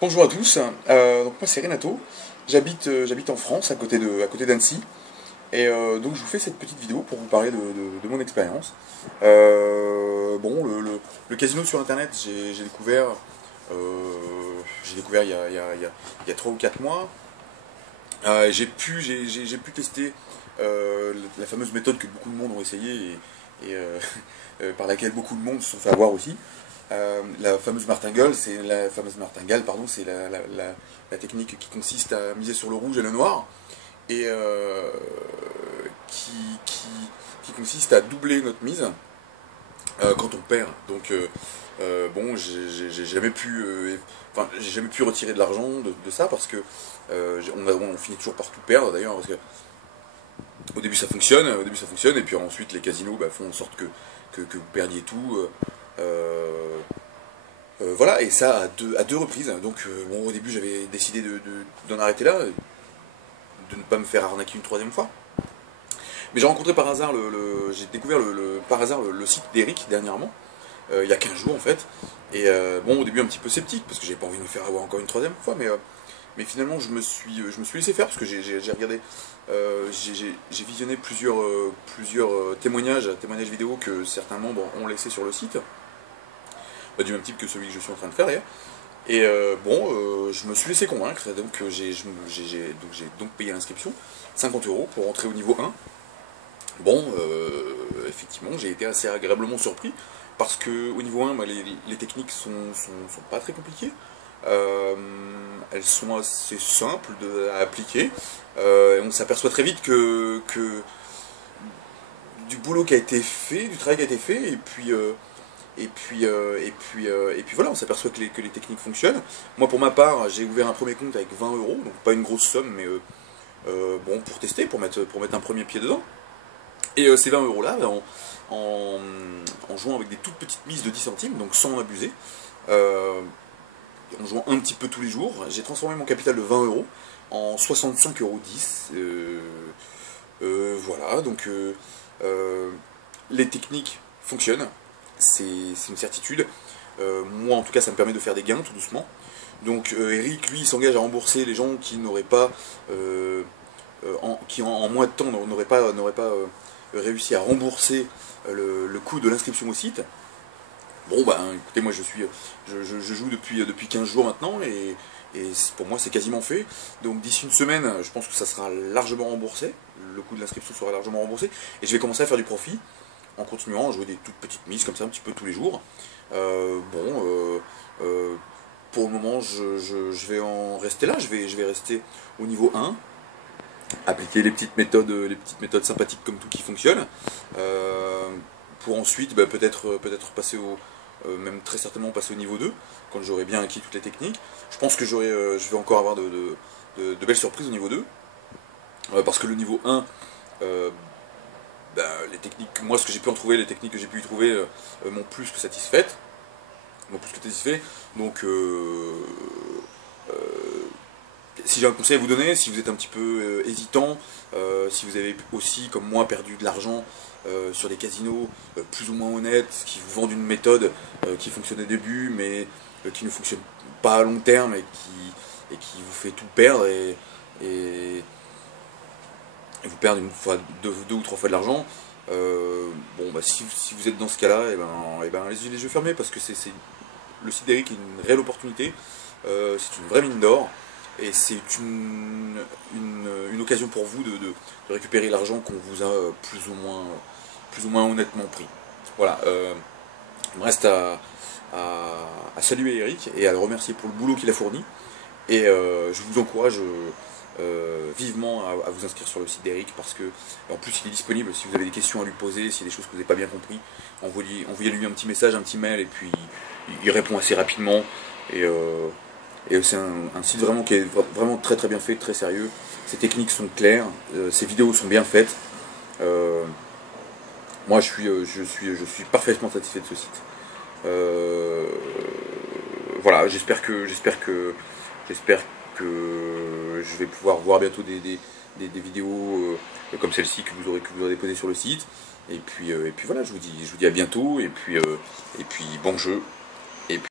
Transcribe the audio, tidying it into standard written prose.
Bonjour à tous, donc moi c'est Renato, j'habite en France, à côté d'Annecy, et donc je vous fais cette petite vidéo pour vous parler de mon expérience. Bon, le casino sur internet, j'ai découvert il y a 3 ou 4 mois. J'ai pu tester la fameuse méthode que beaucoup de monde ont essayé et par laquelle beaucoup de monde se sont fait avoir aussi. La fameuse martingale, pardon, c'est la technique qui consiste à miser sur le rouge et le noir et qui, qui, qui consiste à doubler notre mise quand on perd. Donc bon, j'ai jamais pu retirer de l'argent de ça parce que on finit toujours par tout perdre d'ailleurs parce que au début ça fonctionne et puis ensuite les casinos font en sorte que vous perdiez tout. Voilà, et ça à deux reprises. Donc bon, au début j'avais décidé d'en arrêter là, de ne pas me faire arnaquer une troisième fois. Mais j'ai rencontré par hasard, j'ai découvert par hasard le site d'Eric dernièrement, il y a 15 jours en fait. Et bon, au début un petit peu sceptique, parce que j'avais pas envie de me faire avoir encore une troisième fois, mais finalement je me suis laissé faire, parce que j'ai regardé, j'ai visionné plusieurs témoignages vidéo que certains membres ont laissé sur le site, du même type que celui que je suis en train de faire d'ailleurs. Et bon, je me suis laissé convaincre, donc j'ai donc payé l'inscription, 50 € pour rentrer au niveau 1. Bon, effectivement, j'ai été assez agréablement surpris, parce que au niveau 1, les techniques sont pas très compliquées. Elles sont assez simples à appliquer. Et on s'aperçoit très vite que du boulot qui a été fait, du travail qui a été fait, et puis voilà, on s'aperçoit que les techniques fonctionnent. Moi, pour ma part, j'ai ouvert un premier compte avec 20 €, donc pas une grosse somme, mais bon, pour tester, pour mettre un premier pied dedans. Et ces 20 € là, en jouant avec des toutes petites mises de 10 centimes, donc sans en abuser, en jouant un petit peu tous les jours, j'ai transformé mon capital de 20 € en 65,10 €. Voilà, donc les techniques fonctionnent, c'est une certitude. Moi, en tout cas, ça me permet de faire des gains tout doucement. Donc Eric, lui, s'engage à rembourser les gens qui n'auraient pas, qui en moins de temps n'auraient pas réussi à rembourser le coût de l'inscription au site. Bon, écoutez, moi je joue depuis 15 jours maintenant, et pour moi c'est quasiment fait. Donc d'ici une semaine, je pense que ça sera largement remboursé, le coût de l'inscription sera largement remboursé, et je vais commencer à faire du profit en continuant à jouer des toutes petites mises comme ça un petit peu tous les jours. Bon, pour le moment je vais en rester là, je vais rester au niveau 1, appliquer les petites méthodes sympathiques comme tout qui fonctionne, pour ensuite peut-être passer même très certainement passer au niveau 2, quand j'aurai bien acquis toutes les techniques. Je pense que je vais encore avoir de belles surprises au niveau 2, parce que le niveau 1, les techniques, moi ce que j'ai pu en trouver, les techniques que j'ai pu y trouver m'ont plus que satisfaites, donc si j'ai un conseil à vous donner, si vous êtes un petit peu hésitant, si vous avez aussi, comme moi, perdu de l'argent sur des casinos plus ou moins honnêtes, qui vous vendent une méthode qui fonctionne au début, mais qui ne fonctionne pas à long terme et qui vous fait tout perdre et vous perdre une fois, deux ou trois fois de l'argent, bon, si vous êtes dans ce cas-là, allez-y les yeux fermés, parce que le site d'Eric est une réelle opportunité, c'est une vraie mine d'or. Et c'est une occasion pour vous de récupérer l'argent qu'on vous a plus ou moins honnêtement pris. Voilà, il me reste à saluer Eric et à le remercier pour le boulot qu'il a fourni. Et je vous encourage vivement à vous inscrire sur le site d'Eric, parce que en plus il est disponible si vous avez des questions à lui poser, s'il y a des choses que vous n'avez pas bien compris, envoyez-lui un petit message, un petit mail, et puis il répond assez rapidement. Et c'est un site vraiment qui est vraiment très très bien fait, très sérieux. Ses techniques sont claires, ses vidéos sont bien faites. Moi je suis parfaitement satisfait de ce site. Voilà, j'espère que je vais pouvoir voir bientôt des vidéos comme celle-ci que vous aurez déposées sur le site. Et puis voilà, je vous dis à bientôt, et puis bon jeu.